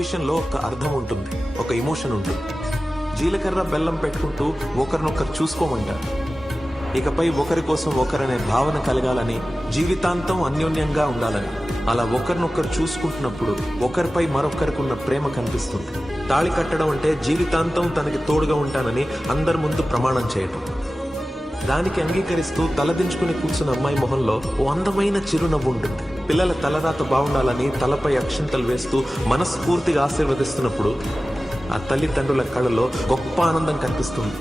విషయంలో ఒక అర్థం ఉంటుంది, ఒక ఎమోషన్ ఉంటుంది. జీలకర్ర బెల్లం పెట్టుకుంటూ ఒకరినొకరు చూసుకోమంటారు. ఇకపై ఒకరి కోసం ఒకరనే భావన కలగాలని, జీవితాంతం అన్యోన్యంగా ఉండాలని. అలా ఒకరినొకరు చూసుకుంటున్నప్పుడు ఒకరిపై మరొకరికున్న ప్రేమ కనిపిస్తుంది. తాళి కట్టడం అంటే జీవితాంతం తనకి తోడుగా ఉంటానని అందరి ముందు ప్రమాణం చేయటం. దానికి అంగీకరిస్తూ తలదించుకుని కూర్చున్న అమ్మాయి మొహంలో ఓ అందమైన చిరునవ్వు ఉంటుంది. పిల్లల తలరాత బాగుండాలని తలపై అక్షింతలు వేస్తూ మనస్ఫూర్తిగా ఆశీర్వదిస్తున్నప్పుడు ఆ తల్లిదండ్రుల కళ్ళలో గొప్ప ఆనందం కనిపిస్తుంది.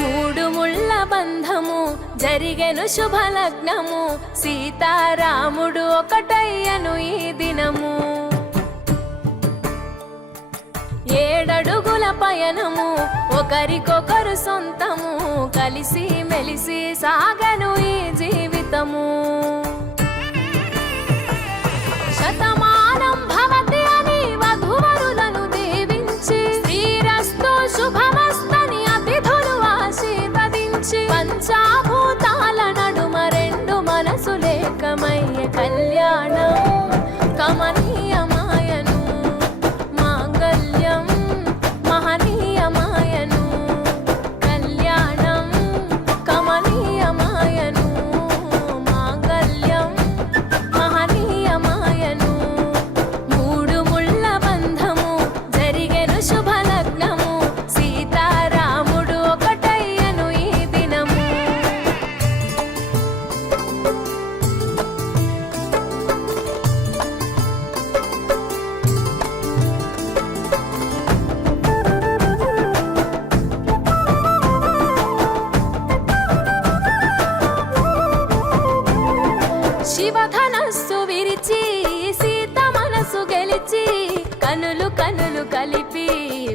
మూడు ముళ్ళ బంధము జరిగెను శుభలగ్నము, సీతారాముడు ఒకటయ్యను ఈ దినము. 7 అడుగుల పయనము ఒకరికొకరు సొంతము, కలిసి మెలిసి సాగను ఈ జీవితము. శతమానం భవతి అని వధువరులను దీవించి, శ్రీరస్తు శుభమస్తని అతిథులు ఆశీర్వదించి, పంచాభూతాల నడుమ 2 మనసులేకమయ్య కళ్యాణం కమనీయమాయను, మాంగళ్యం మహనీయమాయను. కళ్యాణం కమనీయమాయను, మాంగళ్యం మహనీయమాయను. మూడు ముళ్ళ బంధము జరిగెను శుభలగ్నము, సీతారాముడు ఒకటయ్యను ఈ దినము. శివధనస్సు విరిచి సీత మనసు గెలిచి, కనులు కనులు కలిపి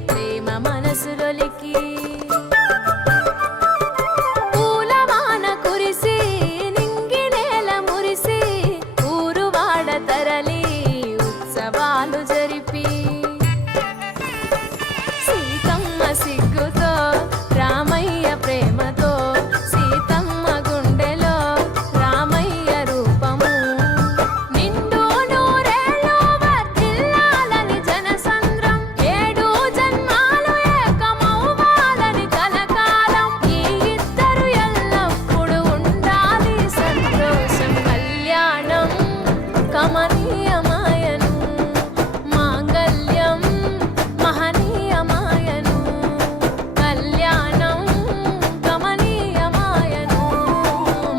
ప్రేమ మనసులొలికి, పూలవాన కురిసి నింగి నేల మురిసి, ఊరువాడ తరలి ఉత్సవాలు జరిపి, సీతమ్మ సిగ్గుతో రామయ్య ప్రేమతో, సీతమ్మ గుండెలో రామయ్య రూపము. నిండు నూరేళ్ళు వర్ధిల్లాలని జనసంద్రం, 7 జన్మాలు ఏకమవ్వాలని కలకాలం. ఈ ఇద్దరు ఎల్లప్పుడూ ఉండాలి సంతోషం. కళ్యాణం కమనీయమాయను, మాంగళ్యం మహనీయమాయను. కళ్యాణం కమనీయమాయను,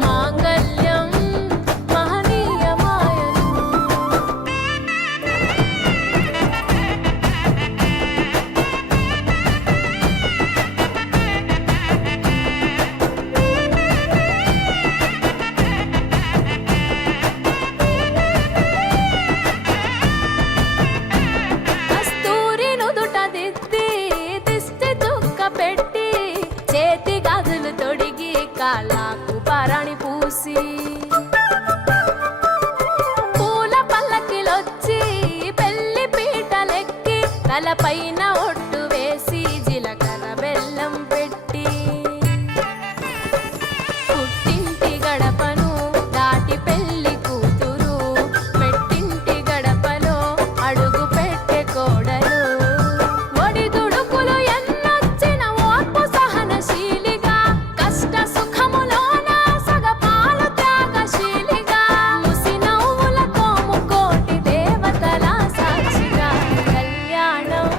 మాంగళ్యం మహనీయమాయను. కస్తూరి నుదుట దిద్ది దిష్టి చుక్క పెట్టి, చేతి గాజులు తొడిగి కాళ్ళకు పారాణి పూసి, పూల పల్లకిలొచ్చి పెళ్లి పీటలెక్కి, తలపైన ఒట్టు వేసి జీలకర్ర బెల్లం పెట్టి, పుట్టింటి గడపను దాటి పెళ్లి కూతురు, మెట్టింటి గడపలో అడుగు పెట్టే కోడలు. ఒడిదుడుకులు ఎన్నొచ్చిన ఓర్పు సహనశీలిగా, కష్ట సుఖములోన సగపాలు త్యాగశీలిగా, ముసి నవ్వులతో ముకోటి దేవతల సాక్షిగా. కళ్యాణం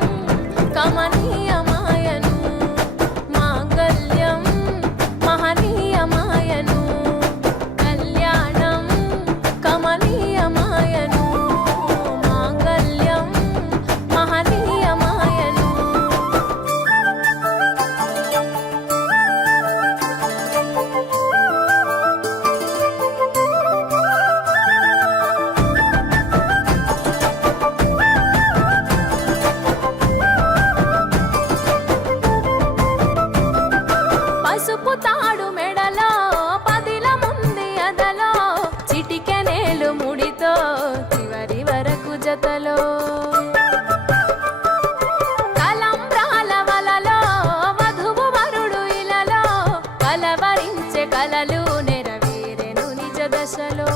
కలలు నెరవేరెను నిజ దశలో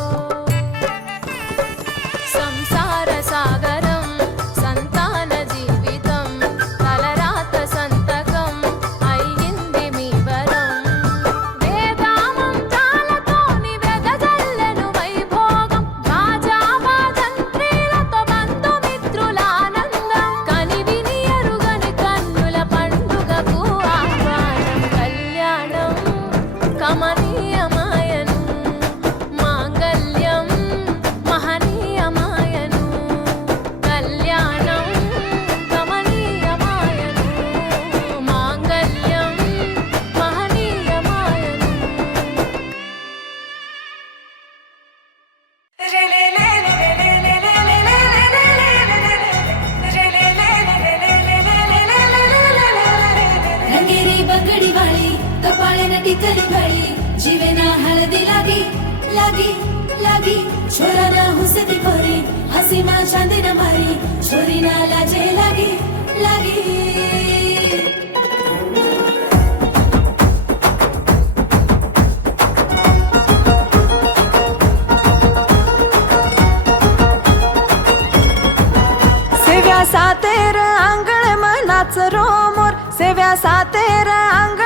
సంసార సాగరం సంతాన జీవితం తలరాత సంతకం అయ్యింది మీ వరం వేదామం చాలతోని వెదజల్లెను వైభోగం బాజా బాజంత్రీలతో బంధుమిత్రుల ఆనందం కనివిని ఎరుగని కన్నుల పండుగకు ఆహ్వానం కళ్యాణం కమనీయమాయను మాంగళ్యం మహనీయమాయను కళ్యాణం కమనీయమాయను మాంగళ్యం మహనీయమాయను रंगेरी बंगड़ी वाली कपाळे नटी कली वाली जीवे ना हळदी लागी लागी लागी छोरा ना हुसती खोरी हसी मा चांदी ना मारी छोरी ना लाजे लागी लागी सेव्या सातेर आंगण मनाच रोमोर सेव्या सातेर आंगण